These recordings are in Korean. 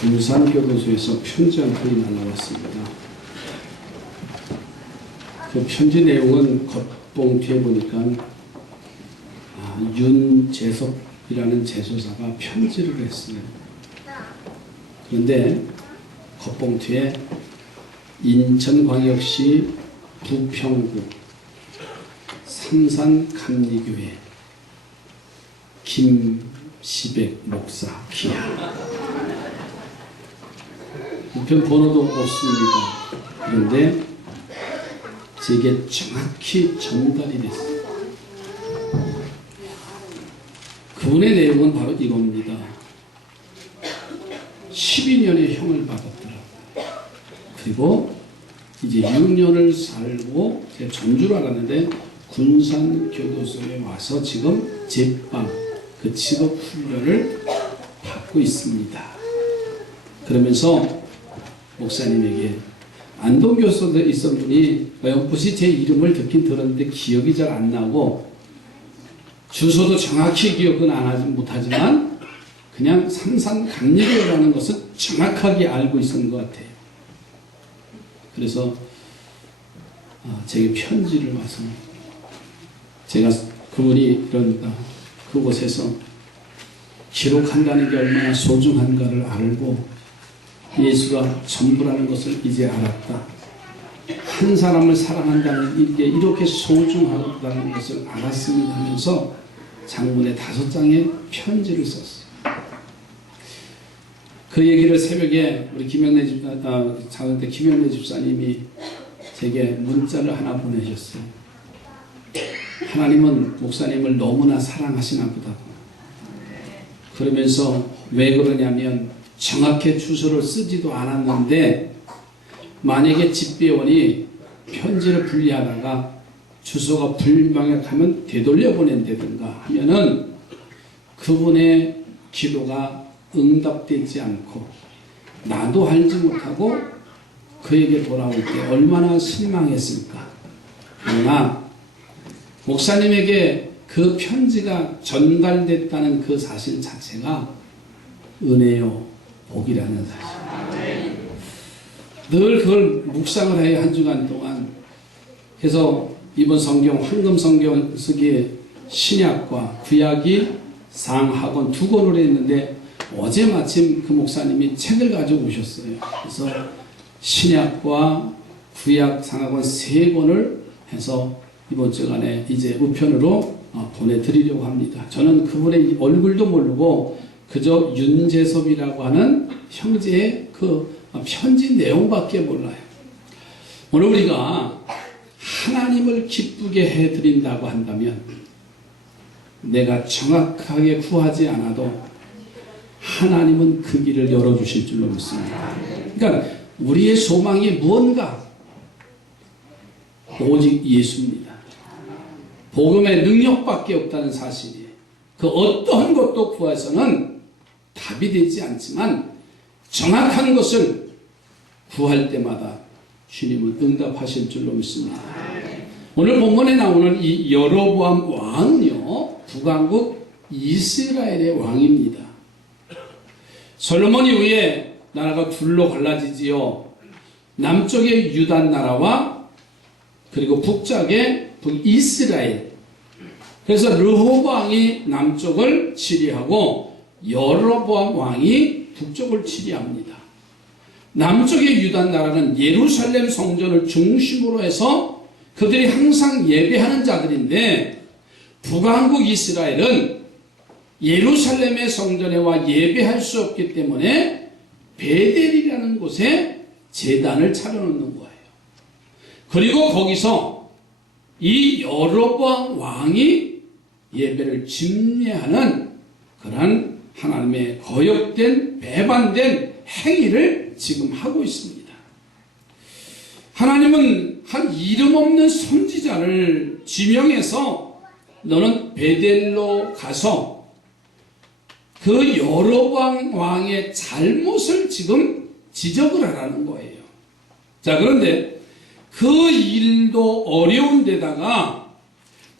군산교도소에서 편지 한 통이 날라왔습니다. 그 편지 내용은 겉봉투에 보니까 윤재섭이라는 재소사가 편지를 했어요. 그런데 겉봉투에 인천광역시 부평구 삼산감리교회 김시백 목사 기하. 우편 번호도 없습니다. 그런데 제게 정확히 전달이 됐어요. 그분의 내용은 바로 이겁니다. 12년의 형을 받았더라고요. 그리고 이제 6년을 살고 제가 전주로 알았는데 군산교도소에 와서 지금 제빵 그 직업훈련을 받고 있습니다. 그러면서 목사님에게 안동교도소에 있던 분이 연못이 제 이름을 듣긴 들었는데 기억이 잘 안 나고 주소도 정확히 기억은 안 하지 못하지만 그냥 삼산감리교라는 것은 정확하게 알고 있었던 것 같아요. 그래서 제게 편지를 와서 제가 그분이 이런 그곳에서 기록한다는 게 얼마나 소중한가를 알고 예수가 전부라는 것을 이제 알았다. 한 사람을 사랑한다는 게 이렇게 소중하다는 것을 알았습니다 하면서 장문의 5장의 편지를 썼어요. 그 얘기를 새벽에 우리 김영래 집사님이 제게 문자를 하나 보내셨어요. 하나님은 목사님을 너무나 사랑하시나 보다. 그러면서 왜 그러냐면 정확히 주소를 쓰지도 않았는데 만약에 집배원이 편지를 분리하다가 주소가 불명확하면 되돌려 보낸다든가 하면은 그분의 기도가 응답되지 않고 나도 알지 못하고 그에게 돌아올 때 얼마나 실망했을까. 그러나 목사님에게 그 편지가 전달됐다는 그 사실 자체가 은혜요 복이라는 사실. 늘 그걸 묵상을 해요. 한 주간 동안. 그래서 이번 성경 황금 성경 쓰기에 신약과 구약이 상하권 2권으로 했는데 어제 마침 그 목사님이 책을 가지고 오셨어요. 그래서 신약과 구약 상하권 3권을 해서 이번 주간에 이제 우편으로 보내드리려고 합니다. 저는 그분의 얼굴도 모르고 그저 윤재섭이라고 하는 형제의 그 편지 내용밖에 몰라요. 오늘 우리가 하나님을 기쁘게 해드린다고 한다면 내가 정확하게 구하지 않아도 하나님은 그 길을 열어주실 줄로 믿습니다. 그러니까 우리의 소망이 무언가? 오직 예수입니다. 복음의 능력밖에 없다는 사실이 그 어떠한 것도 구해서는 답이 되지 않지만 정확한 것을 구할 때마다 주님은 응답하실 줄로 믿습니다. 오늘 본문에 나오는 이 여로보암 왕은요 북왕국 이스라엘의 왕입니다. 솔로몬 이후에 나라가 둘로 갈라지지요. 남쪽의 유다 나라와 그리고 북쪽의 북이스라엘. 그래서 르호보 왕이 남쪽을 치리하고 여로보암 왕이 북쪽을 치리합니다. 남쪽의 유다 나라는 예루살렘 성전을 중심으로 해서 그들이 항상 예배하는 자들인데 북왕국 이스라엘은 예루살렘의 성전에 와 예배할 수 없기 때문에 베델이라는 곳에 제단을 차려놓는 거예요. 그리고 거기서 이 여로보암 왕이 예배를 집례하는 그런 하나님의 거역된 배반된 행위를 지금 하고 있습니다. 하나님은 한 이름 없는 선지자를 지명해서 너는 베델로 가서 그 여로보암 왕의 잘못을 지금 지적을 하라는 거예요. 자, 그런데 그 일도 어려운 데다가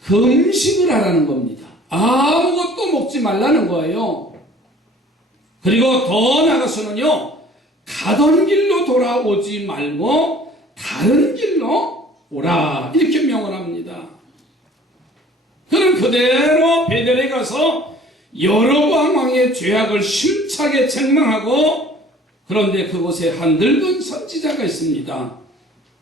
금식을 하라는 겁니다. 아무것도 먹지 말라는 거예요. 그리고 더 나아가서는요, 가던 길로 돌아오지 말고 다른 길로 오라, 이렇게 명언합니다. 그는 그대로 베델에 가서 여로보암 왕의 죄악을 심차게 책망하고, 그런데 그곳에 한 늙은 선지자가 있습니다.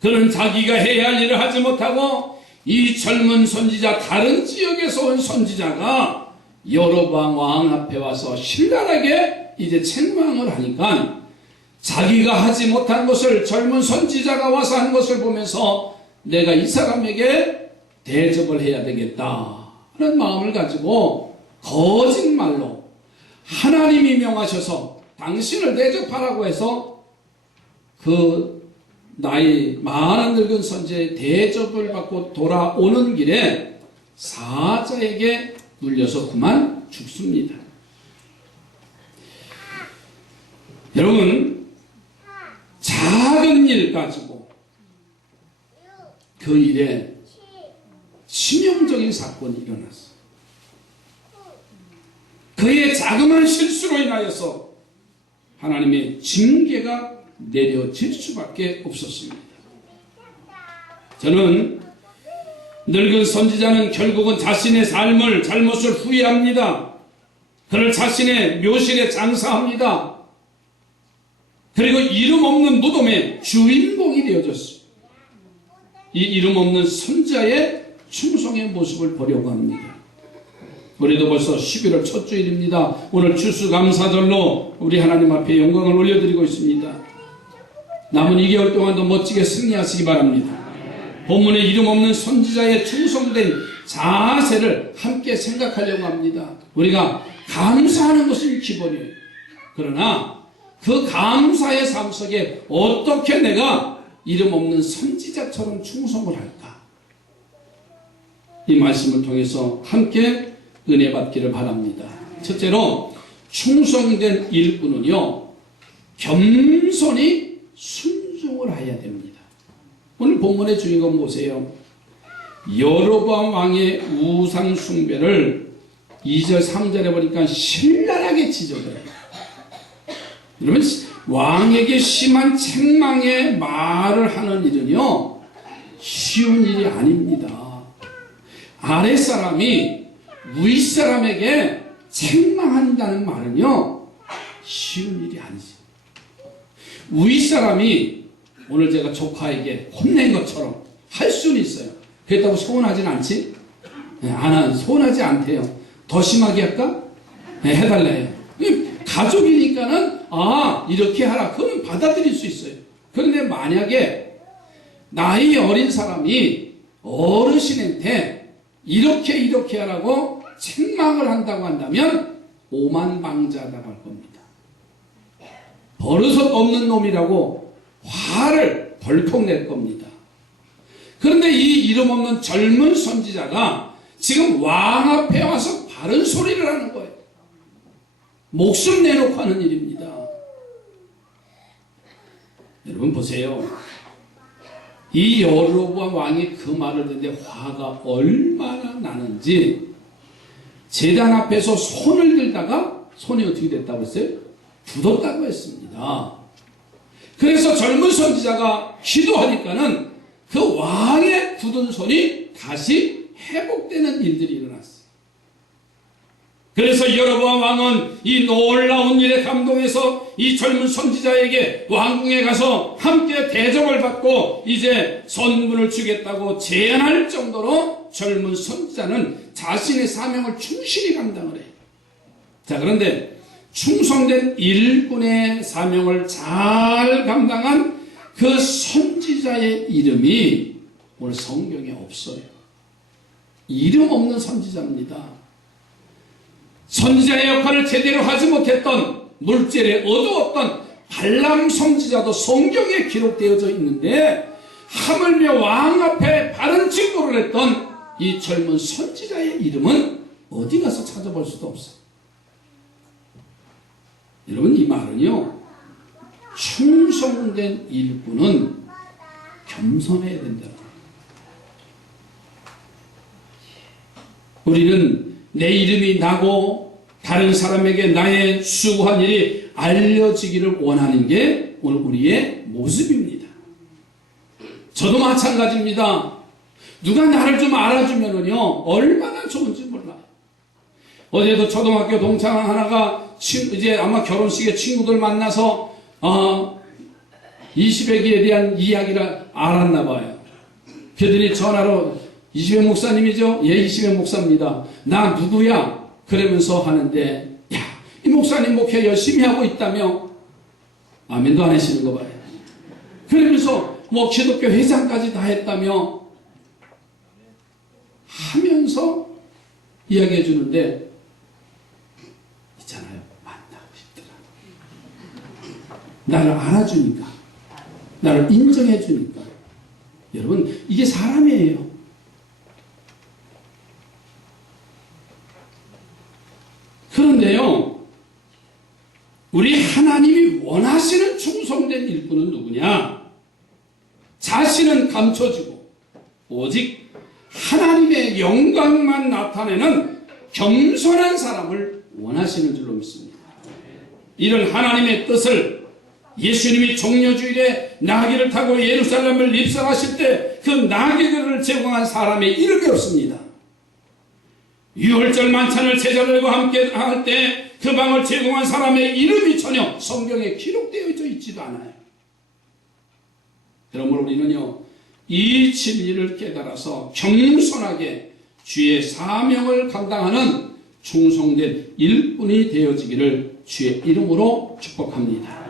그는 자기가 해야 할 일을 하지 못하고 이 젊은 선지자, 다른 지역에서 온 선지자가 여로보암 왕 앞에 와서 신랄하게 이제 책망을 하니까 자기가 하지 못한 것을 젊은 선지자가 와서 한 것을 보면서 내가 이 사람에게 대접을 해야 되겠다 하는 마음을 가지고 거짓말로 하나님이 명하셔서 당신을 대접하라고 해서 그 나이 많은 늙은 선지자의 대접을 받고 돌아오는 길에 사자에게 물려서 그만 죽습니다. 여러분, 작은 일 가지고 그 일에 치명적인 사건이 일어났어. 그의 자그마한 실수로 인하여서 하나님의 징계가 내려질 수밖에 없었습니다. 저는 늙은 선지자는 결국은 자신의 삶을, 잘못을 후회합니다. 그를 자신의 묘실에 장사합니다. 그리고 이름 없는 무덤의 주인공이 되어졌어요. 이 이름 없는 선지자의 충성의 모습을 보려고 합니다. 우리도 벌써 11월 첫 주일입니다. 오늘 추수감사절로 우리 하나님 앞에 영광을 올려드리고 있습니다. 남은 2개월 동안도 멋지게 승리하시기 바랍니다. 본문에 이름 없는 선지자의 충성된 자세를 함께 생각하려고 합니다. 우리가 감사하는 것은 기본이에요. 그러나 그 감사의 삶 속에 어떻게 내가 이름 없는 선지자처럼 충성을 할까? 이 말씀을 통해서 함께 은혜 받기를 바랍니다. 첫째로, 충성된 일꾼은요, 겸손히 순종을 해야 됩니다. 오늘 본문의 주인공 보세요. 여로보암 왕의 우상 숭배를 2절 3절에 보니까 신랄하게 지적해요. 여러분, 왕에게 심한 책망의 말을 하는 일은요, 쉬운 일이 아닙니다. 아랫사람이 윗사람에게 책망한다는 말은요, 쉬운 일이 아니지. 윗사람이 오늘 제가 조카에게 혼낸 것처럼 할 수는 있어요. 그렇다고 서운하진 않지? 네, 서운하지 않대요. 더 심하게 할까? 네, 해달래요. 가족이니까는 이렇게 하라, 그러면 받아들일 수 있어요. 그런데 만약에 나이 어린 사람이 어르신한테 이렇게 하라고 책망을 한다고 한다면 오만방자라고 할 겁니다. 버릇 없는 놈이라고 화를 벌컥 낼 겁니다. 그런데 이 이름 없는 젊은 선지자가 지금 왕 앞에 와서 바른 소리를 하는 거예요. 목숨 내놓고 하는 일입니다. 여러분 보세요. 이 여로보암 왕이 그 말을 듣는데 화가 얼마나 나는지, 제단 앞에서 손을 들다가 손이 어떻게 됐다고 했어요? 굳었다고 했습니다. 그래서 젊은 선지자가 기도하니까는 그 왕의 굳은 손이 다시 회복되는 일들이 일어났어요. 그래서 여로보암 왕은 이 놀라운 일에 감동해서 이 젊은 선지자에게 왕궁에 가서 함께 대접을 받고 이제 선물을 주겠다고 제안할 정도로 젊은 선지자는 자신의 사명을 충실히 감당을 해요. 자, 그런데 충성된 일꾼의 사명을 잘 감당한 그 선지자의 이름이 오늘 성경에 없어요. 이름 없는 선지자입니다. 선지자의 역할을 제대로 하지 못했던, 물질에 어두웠던 발람 선지자도 성경에 기록되어져 있는데, 하물며 왕 앞에 바른 증거를 했던 이 젊은 선지자의 이름은 어디 가서 찾아볼 수도 없어요. 여러분, 이 말은요, 충성된 일꾼은 겸손해야 된다. 우리는 내 이름이 나고 다른 사람에게 나의 수고한 일이 알려지기를 원하는 게 오늘 우리의 모습입니다. 저도 마찬가지입니다. 누가 나를 좀 알아주면은요, 얼마나 좋은지 몰라요. 어제도 초등학교 동창 하나가 이제 아마 결혼식에 친구들 만나서 20회기에 대한 이야기를 알았나 봐요. 그들이 전화로 이시배 목사님이죠? 예, 이시배 목사입니다. 나 누구야? 그러면서 하는데, 야, 이 목사님 목회 열심히 하고 있다며? 아멘도 안 하시는 거 봐요. 그러면서 뭐 기독교 회장까지 다 했다며? 하면서 이야기해 주는데, 있잖아요. 만나고 싶더라. 나를 알아주니까, 나를 인정해 주니까. 여러분, 이게 사람이에요. 그런데요, 우리 하나님이 원하시는 충성된 일꾼은 누구냐? 자신은 감춰지고 오직 하나님의 영광만 나타내는 겸손한 사람을 원하시는 줄로 믿습니다. 이런 하나님의 뜻을 예수님이 종려주일에 나귀를 타고 예루살렘을 입성하실 때 그 나귀들을 제공한 사람의 이름이 없습니다. 유월절 만찬을 제자들과 함께 할 때 그 방을 제공한 사람의 이름이 전혀 성경에 기록되어 있지도 않아요. 그러므로 우리는요, 이 진리를 깨달아서 겸손하게 주의 사명을 감당하는 충성된 일꾼이 되어지기를 주의 이름으로 축복합니다.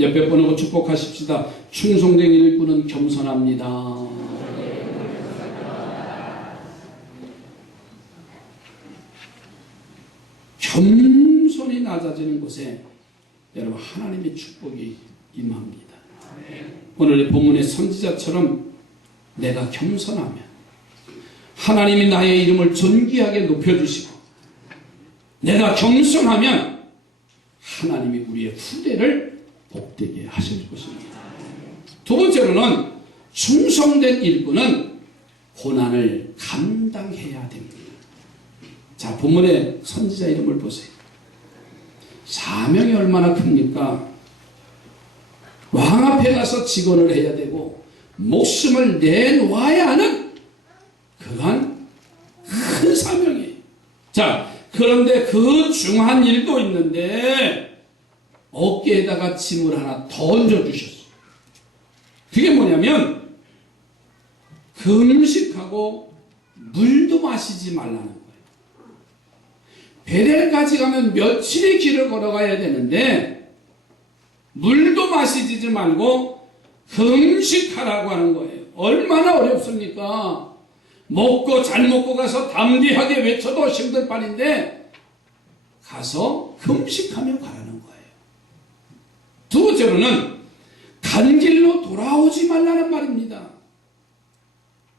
옆에 분하고 축복하십시다. 충성된 일꾼은 겸손합니다. 겸손히 낮아지는 곳에 여러분 하나님의 축복이 임합니다. 오늘의 본문의 선지자처럼 내가 겸손하면 하나님이 나의 이름을 존귀하게 높여주시고, 내가 겸손하면 하나님이 우리의 후대를 복되게 하실 것입니다. 두 번째로는 충성된 일꾼은 고난을 감당해야 됩니다. 자, 본문의 선지자 이름을 보세요. 사명이 얼마나 큽니까? 왕 앞에 가서 직언을 해야 되고 목숨을 내놓아야 하는 그러한 큰 사명이에요. 자, 그런데 그 중한 일도 있는데 어깨에다가 짐을 하나 더 얹어주셨어요. 그게 뭐냐면 금식하고 물도 마시지 말라는 거예요. 베델까지 가면 며칠의 길을 걸어가야 되는데 물도 마시지 말고 금식하라고 하는 거예요. 얼마나 어렵습니까? 잘 먹고 가서 담대하게 외쳐도 힘들 판인데 가서 금식하며 가라는 거예요. 두 번째로는 간 길로 돌아오지 말라는 말입니다.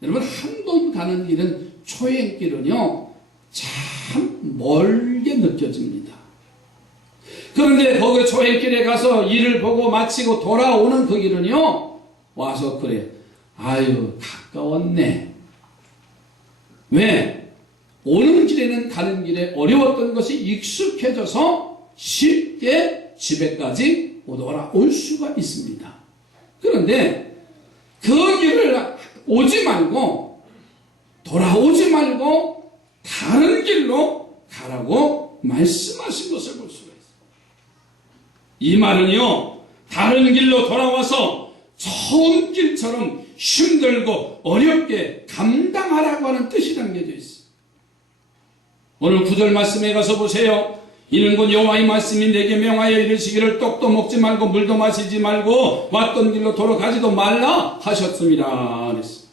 여러분, 한 번 가는 길은 초행길은요 참 멀게 느껴집니다. 그런데 거기 초행길에 가서 일을 보고 마치고 돌아오는 그 길은요, 와서 그래, 아유 가까웠네. 왜? 오는 길에는 가는 길에 어려웠던 것이 익숙해져서 쉽게 집에까지 올 수가 있습니다. 그런데 그 길을 오지 말고 돌아오지 말고 다른 길로 가라고 말씀하신 것을 볼 수가 있어요. 이 말은요, 다른 길로 돌아와서 처음 길처럼 힘들고 어렵게 감당하라고 하는 뜻이 담겨져 있어요. 오늘 9절 말씀에 가서 보세요. 이는 곧 여호와의 말씀이 내게 명하여 이르시기를 떡도 먹지 말고 물도 마시지 말고 왔던 길로 돌아가지도 말라 하셨습니다. 그랬어요.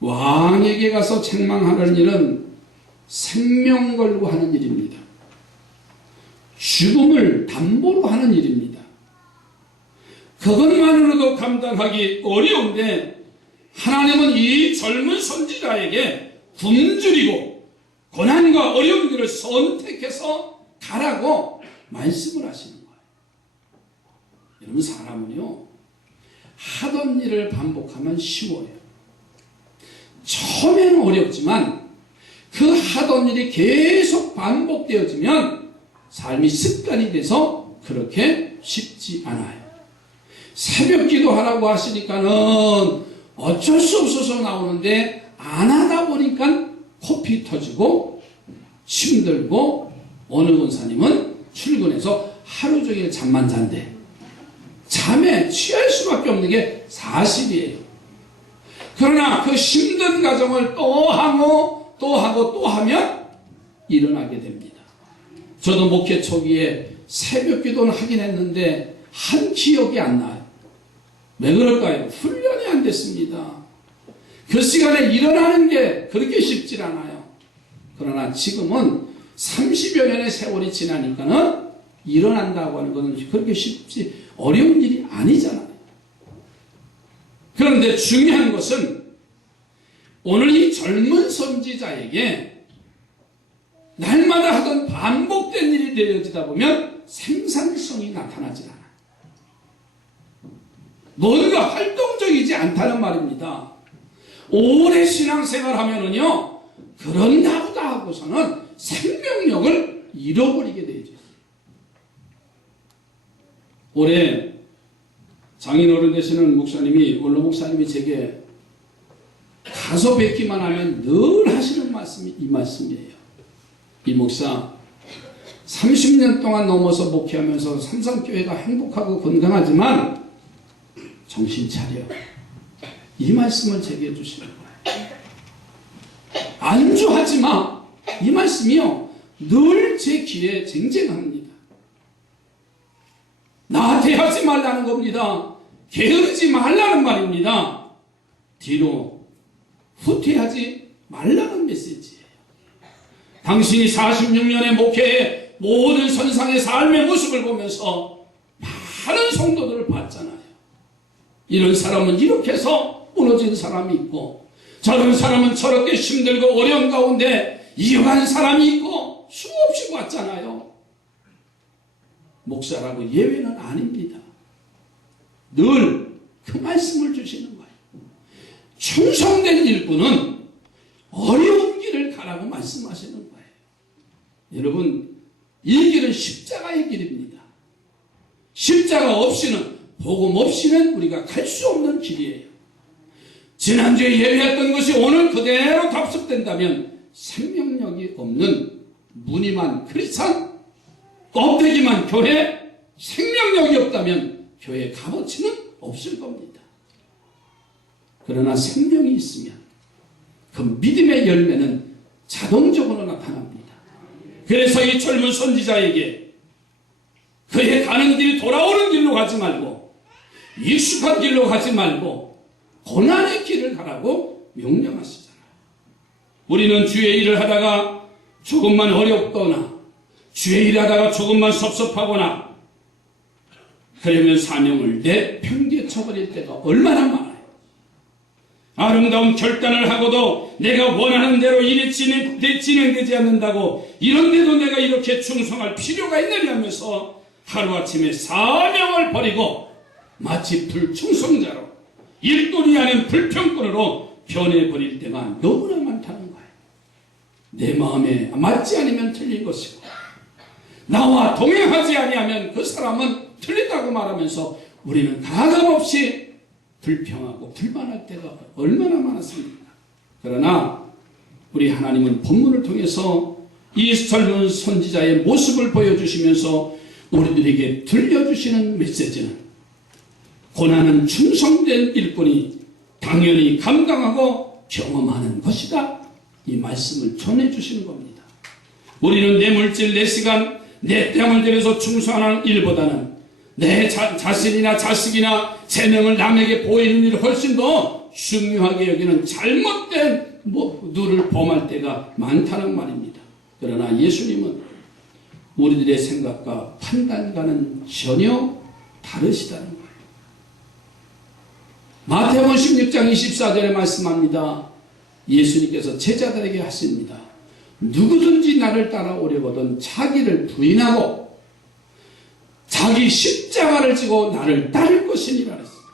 왕에게 가서 책망하는 일은 생명 걸고 하는 일입니다. 죽음을 담보로 하는 일입니다. 그것만으로도 감당하기 어려운데 하나님은 이 젊은 선지자에게 굶주리고 고난과 어려운 길을 선택해서 가라고 말씀을 하시는 거예요. 여러분, 사람은요 하던 일을 반복하면 쉬워요. 처음에는 어렵지만 그 하던 일이 계속 반복되어지면 삶이 습관이 돼서 그렇게 쉽지 않아요. 새벽 기도하라고 하시니까는 어쩔 수 없어서 나오는데 안 하다 보니까 코피 터지고 힘들고 어느 권사님은 출근해서 하루 종일 잠만 잔대. 잠에 취할 수밖에 없는 게 사실이에요. 그러나 그 힘든 과정을 또 하고 또 하고 또 하면 일어나게 됩니다. 저도 목회 초기에 새벽 기도는 하긴 했는데 한 기억이 안 나요. 왜 그럴까요? 훈련이 안 됐습니다. 그 시간에 일어나는 게 그렇게 쉽지 않아요. 그러나 지금은 30여 년의 세월이 지나니까는 일어난다고 하는 것은 그렇게 쉽지 어려운 일이 아니잖아요. 그런데 중요한 것은 오늘 이 젊은 선지자에게 날마다 하던 반복된 일이 되어지다 보면 생산성이 나타나지 않아요. 뭔가 활동적이지 않다는 말입니다. 오래 신앙생활 하면은요, 그런가 보다 하고서는 생명력을 잃어버리게 되죠. 올해 장인어른 되시는 목사님이, 원로 목사님이 제게 가서 뵙기만 하면 늘 하시는 말씀이 이 말씀이에요. 이 목사, 30년 동안 넘어서 목회하면서 삼성교회가 행복하고 건강하지만 정신 차려. 이 말씀을 제게 해주시는 거예요. 안주하지 마. 이 말씀이요, 늘 제 귀에 쟁쟁합니다. 나태하지 말라는 겁니다. 게으르지 말라는 말입니다. 뒤로 후퇴하지 말라는 메시지예요. 당신이 46년의 목회의 모든 선상의 삶의 모습을 보면서 많은 성도들을 봤잖아요. 이런 사람은 이렇게 해서 무너진 사람이 있고, 저런 사람은 저렇게 힘들고 어려운 가운데 이어간 사람이 있고, 수없이 봤잖아요. 목사라고 예외는 아닙니다. 늘 그 말씀을 주시는 거예요. 충성된 일꾼은 어려운 길을 가라고 말씀하시는 거예요. 여러분, 이 길은 십자가의 길입니다. 십자가 없이는, 복음 없이는 우리가 갈 수 없는 길이에요. 지난주에 예배했던 것이 오늘 그대로 답습된다면 생명력이 없는 무늬만 크리스찬, 껍데기만 교회, 생명력이 없다면 교회 값어치는 없을 겁니다. 그러나 생명이 있으면 그 믿음의 열매는 자동적으로 나타납니다. 그래서 이 젊은 선지자에게 그의 가는 길이 돌아오는 길로 가지 말고 익숙한 길로 가지 말고 고난의 길을 가라고 명령하시잖아요. 우리는 주의 일을 하다가 조금만 어렵거나 주의 일을 하다가 조금만 섭섭하거나 그러면 사명을 내팽개쳐버릴 때가 얼마나 많아요. 아름다운 결단을 하고도 내가 원하는 대로 일이 진행되지 않는다고 이런데도 내가 이렇게 충성할 필요가 있느냐면서 하루아침에 사명을 버리고 마치 불충성자로 일꾼이 아닌 불평꾼으로 변해버릴 때가 너무나 많다는 거예요. 내 마음에 맞지 않으면 틀린 것이고 나와 동행하지 아니하면 그 사람은 틀리다고 말하면서 우리는 가감없이 불평하고 불만할 때가 얼마나 많았습니까? 그러나 우리 하나님은 본문을 통해서 이 젊은 선지자의 모습을 보여주시면서 우리들에게 들려주시는 메시지는 고난은 충성된 일꾼이 당연히 감당하고 경험하는 것이다. 이 말씀을 전해주시는 겁니다. 우리는 내 물질, 내 시간, 내 땀을 들여서 충성하는 일보다는 내 자신이나 자식이나 재능을 남에게 보이는 일을 훨씬 더 중요하게 여기는 잘못된 누를 범할 때가 많다는 말입니다. 그러나 예수님은 우리들의 생각과 판단과는 전혀 다르시다는 거예요. 마태복음 16장 24절에 말씀합니다. 예수님께서 제자들에게 하십니다. 누구든지 나를 따라오려거든 자기를 부인하고 자기 십자가를 지고 나를 따를 것이니라 했습니다.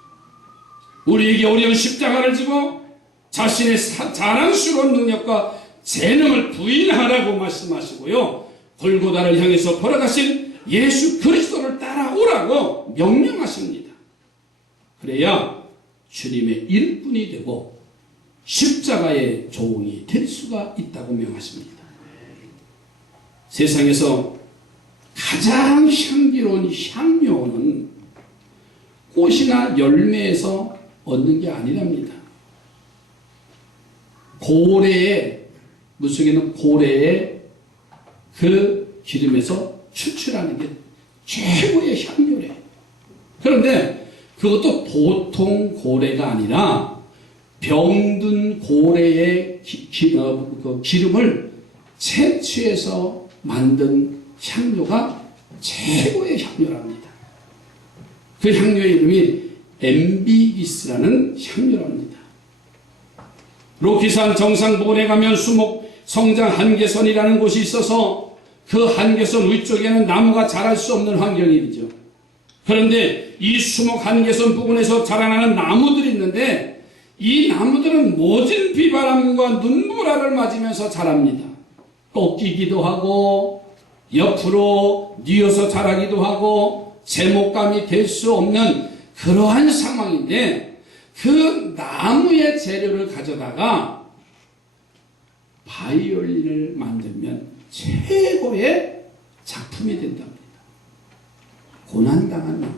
우리에게 어려운 십자가를 지고 자신의 자랑스러운 능력과 재능을 부인하라고 말씀하시고요. 골고다를 향해서 걸어가신 예수 그리스도를 따라오라고 명령하십니다. 그래야 주님의 일꾼이 되고 십자가의 종이 될 수가 있다고 명하십니다. 세상에서 가장 향기로운 향료는 꽃이나 열매에서 얻는 게 아니랍니다. 고래의, 물속에는 고래의 그 기름에서 추출하는 게 최고의 향료래. 그런데 그것도 보통 고래가 아니라 병든 고래의 기름을 채취해서 만든 향료가 최고의 향료랍니다. 그 향료의 이름이 엠비기스라는 향료랍니다. 로키산 정상부근에 가면 수목 성장 한계선이라는 곳이 있어서 그 한계선 위쪽에는 나무가 자랄 수 없는 환경이죠. 그런데 이 수목 한계선 부근에서 자라나는 나무들이 있는데 이 나무들은 모진 비바람과 눈보라를 맞으면서 자랍니다. 꺾이기도 하고 옆으로 뉘어서 자라기도 하고 제목감이 될 수 없는 그러한 상황인데 그 나무의 재료를 가져다가 바이올린을 만들면 최고의 작품이 된답니다. 고난당한 나무,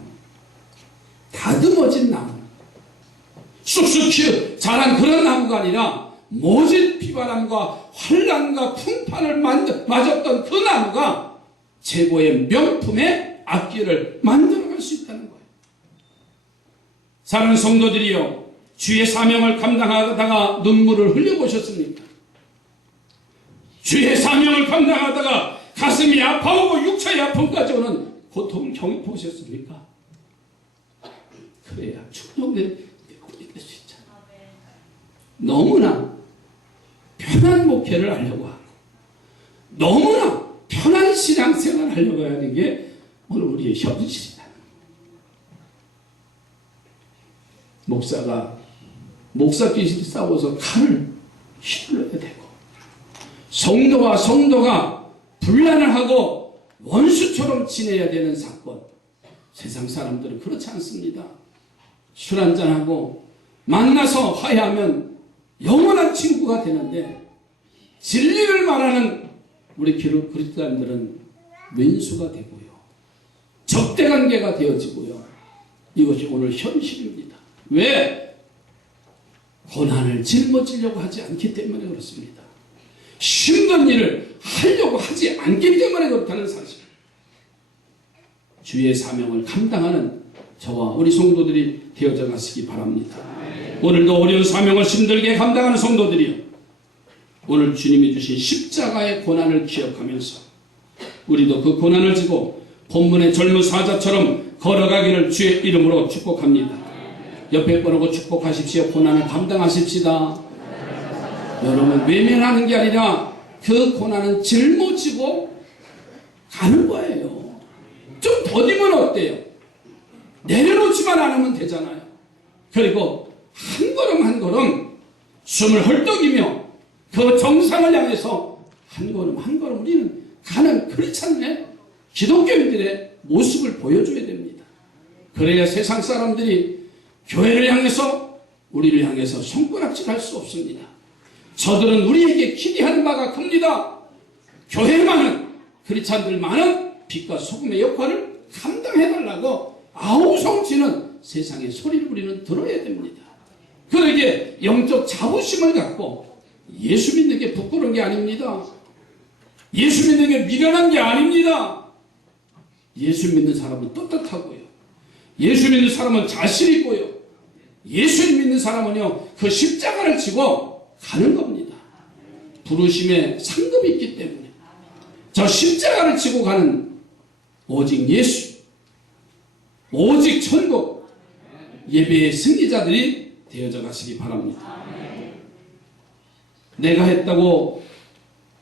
다듬어진 나무, 쑥쑥 자란 그런 나무가 아니라 모진 비바람과 환란과 풍파를 맞았던 그 나무가 최고의 명품의 악기를 만들어갈 수 있다는 거예요. 사랑하는 성도들이여, 주의 사명을 감당하다가 눈물을 흘려보셨습니까? 주의 사명을 감당하다가 가슴이 아파오고 육체의 아픔까지 오는 고통을 경험해보셨습니까? 그래야 충족된 될 수 있잖아. 너무나 편한 목회를 하려고 하고 너무나 편한 신앙생활을 하려고 하는 게 오늘 우리의 현실이다. 목사끼리 싸워서 칼을 휘둘러야 되고 성도와 성도가 분란을 하고 원수처럼 지내야 되는 사건. 세상 사람들은 그렇지 않습니다. 술 한잔하고 만나서 화해하면 영원한 친구가 되는데 진리를 말하는 우리 그리스도인들은 왼수가 되고요. 적대관계가 되어지고요. 이것이 오늘 현실입니다. 왜? 고난을 짊어지려고 하지 않기 때문에 그렇습니다. 힘든 일을 하려고 하지 않기 때문에 그렇다는 사실. 주의 사명을 감당하는 저와 우리 성도들이 되어져 가시기 바랍니다. 오늘도 어려운 사명을 힘들게 감당하는 성도들이요, 오늘 주님이 주신 십자가의 고난을 기억하면서 우리도 그 고난을 지고 본문의 젊은 사자처럼 걸어가기를 주의 이름으로 축복합니다. 옆에 보고 축복하십시오. 고난을 감당하십시다. 여러분, 외면하는 게 아니라 그 고난은 짊어지고 가는 거예요. 좀 더디면 어때요? 내려놓지만 않으면 되잖아요. 그리고 한 걸음 한 걸음 숨을 헐떡이며 그 정상을 향해서 한 걸음 한 걸음 우리는 가는 크리스찬의 기독교인들의 모습을 보여줘야 됩니다. 그래야 세상 사람들이 교회를 향해서 우리를 향해서 손가락질할 수 없습니다. 저들은 우리에게 기대하는 바가 큽니다. 교회만은, 크리스찬들만은 빛과 소금의 역할을 감당해달라고 아우성치는 세상의 소리를 우리는 들어야 됩니다. 그에게 영적 자부심을 갖고 예수 믿는 게 부끄러운 게 아닙니다. 예수 믿는 게 미련한 게 아닙니다. 예수 믿는 사람은 떳떳하고요. 예수 믿는 사람은 자신 있고요. 예수 믿는 사람은요, 그 십자가를 지고 가는 겁니다. 부르심에 상급이 있기 때문에. 저 십자가를 지고 가는 오직 예수, 오직 천국, 예배의 승리자들이 되어져 가시기 바랍니다. 내가 했다고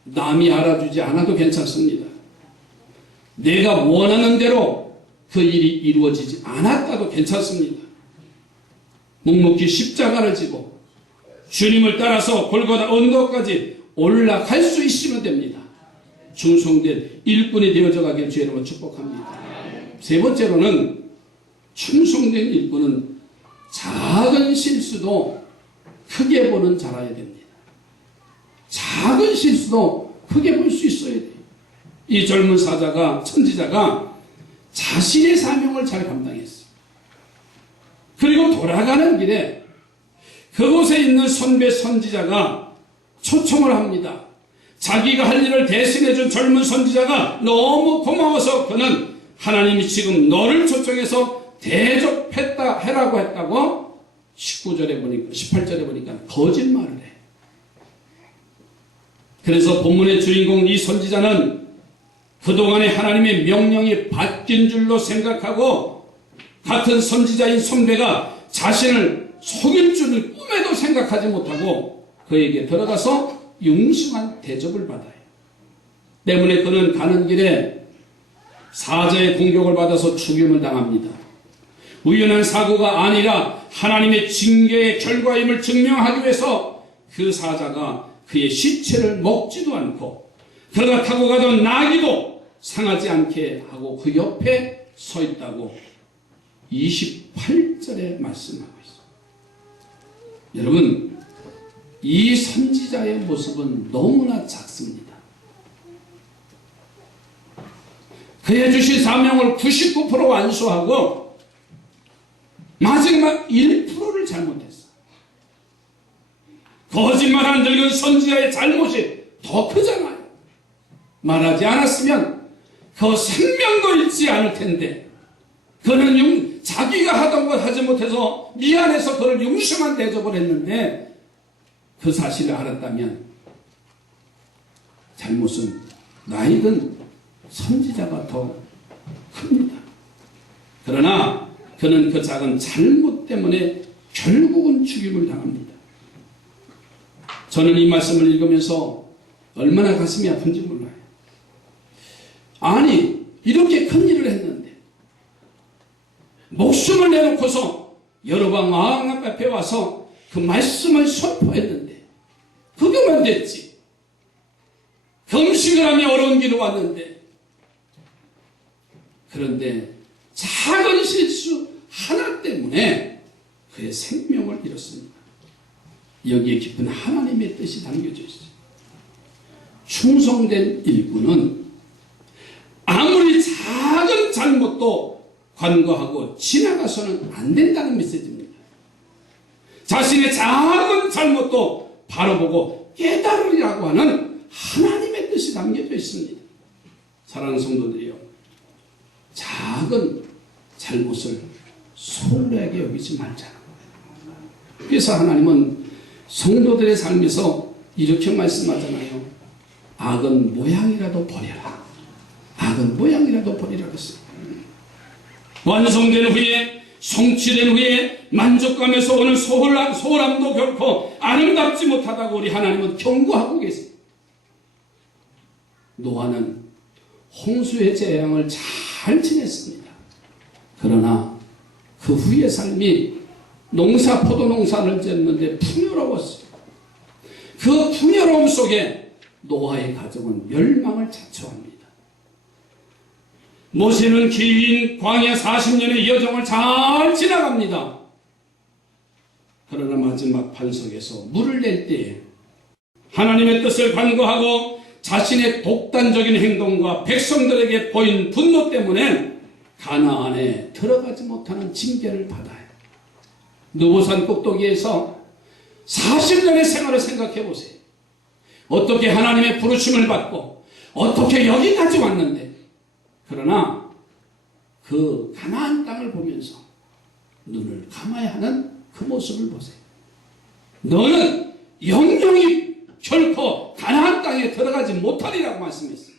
남이 알아주지 않아도 괜찮습니다. 내가 원하는 대로 그 일이 이루어지지 않았다도 괜찮습니다. 묵묵히 십자가를 지고 주님을 따라서 골고다 언덕까지 올라갈 수 있으면 됩니다. 충성된 일꾼이 되어져 가길 주의 이름으로 축복합니다. 세 번째로는 충성된 일꾼은 작은 실수도 크게 보는 자라야 됩니다. 작은 실수도 크게 볼 수 있어야 돼요. 이 젊은 선지자가 자신의 사명을 잘 감당했어요. 그리고 돌아가는 길에 그곳에 있는 선배 선지자가 초청을 합니다. 자기가 할 일을 대신해준 젊은 선지자가 너무 고마워서 그는 하나님이 지금 너를 초청해서 해라고 했다고 18절에 보니까 거짓말을 해. 그래서 본문의 주인공 이 선지자는 그동안에 하나님의 명령이 바뀐 줄로 생각하고 같은 선지자인 선배가 자신을 속일 줄을 꿈에도 생각하지 못하고 그에게 들어가서 융숭한 대접을 받아요. 때문에 그는 가는 길에 사자의 공격을 받아서 죽임을 당합니다. 우연한 사고가 아니라 하나님의 징계의 결과임을 증명하기 위해서 그 사자가 그의 시체를 먹지도 않고 그가 타고 가던 나귀도 상하지 않게 하고 그 옆에 서 있다고 28절에 말씀하고 있습니다. 여러분, 이 선지자의 모습은 너무나 작습니다. 그의 주신 사명을 99% 완수하고 마지막 1%를 잘못했어. 거짓말한 늙은 선지자의 잘못이 더 크잖아요. 말하지 않았으면 그 생명도 잃지 않을 텐데 그는 자기가 하던 것 하지 못해서 미안해서 그를 융숭한 대접을 했는데 그 사실을 알았다면 잘못은 나이든 선지자가 더 큽니다. 그러나 그는 그 작은 잘못 때문에 결국은 죽임을 당합니다. 저는 이 말씀을 읽으면서 얼마나 가슴이 아픈지 몰라요. 아니, 이렇게 큰 일을 했는데 목숨을 내놓고서 여러 방 왕 앞에 와서 그 말씀을 선포했는데 그거만 됐지. 금식을 하며 어려운 길을 왔는데 그런데 작은 실수 하나 때문에 그의 생명을 잃었습니다. 여기에 깊은 하나님의 뜻이 담겨져 있어요. 충성된 일꾼은 아무리 작은 잘못도 관과하고 지나가서는 안 된다는 메시지입니다. 자신의 작은 잘못도 바로 보고 깨달으리라고 하는 하나님의 뜻이 담겨져 있습니다. 사랑하는 성도들이요, 작은 잘못을 소홀하게 여기지 말자. 그래서 하나님은 성도들의 삶에서 이렇게 말씀하잖아요. 악은 모양이라도 버려라. 악은 모양이라도 버리라 그랬어요. 완성된 후에, 성취된 후에 만족감에서 오는 소홀함도 결코 아름답지 못하다고 우리 하나님은 경고하고 계세요. 노아는 홍수의 재앙을 잘 지냈습니다. 그러나 그 후의 삶이 포도 농사를 짓는데 풍요로웠어요. 그 풍요로움 속에 노아의 가정은 멸망을 자초합니다. 모세는 긴 광야 40년의 여정을 잘 지나갑니다. 그러나 마지막 반석에서 물을 낼 때에 하나님의 뜻을 간과하고 자신의 독단적인 행동과 백성들에게 보인 분노 때문에 가나안에 들어가지 못하는 징계를 받아요. 느보산 꼭대기에서 40년의 생활을 생각해 보세요. 어떻게 하나님의 부르심을 받고 어떻게 여기까지 왔는데, 그러나 그 가나안 땅을 보면서 눈을 감아야 하는 그 모습을 보세요. 너는 영영이 결코 가나안 땅에 들어가지 못하리라고 말씀했어요.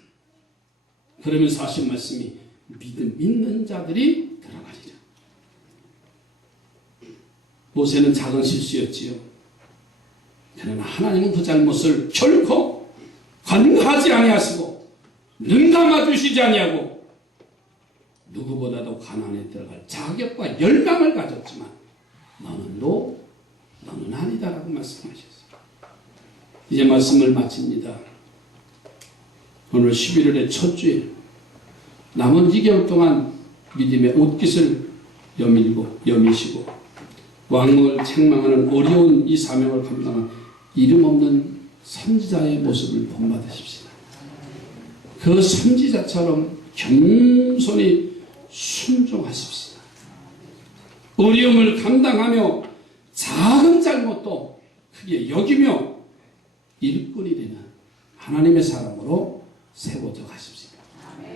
그러면서 하신 말씀이 믿는 자들이 들어가리라. 모세는 작은 실수였지요. 그러나 하나님은 그 잘못을 결코 간과하지 아니하시고 눈 감아주시지 아니하고 누구보다도 가나안에 들어갈 자격과 열망을 가졌지만 너는 아니다라고 말씀하셨어요. 이제 말씀을 마칩니다. 오늘 11월의 첫 주일 남은 2개월 동안 믿음의 옷깃을 여미시고 왕을 책망하는 어려운 이 사명을 감당한 이름 없는 선지자의 모습을 본받으십시다. 그 선지자처럼 겸손히 순종하십시다. 어려움을 감당하며 작은 잘못도 크게 여기며 일꾼이 되는 하나님의 사람으로 세워져 가십시다.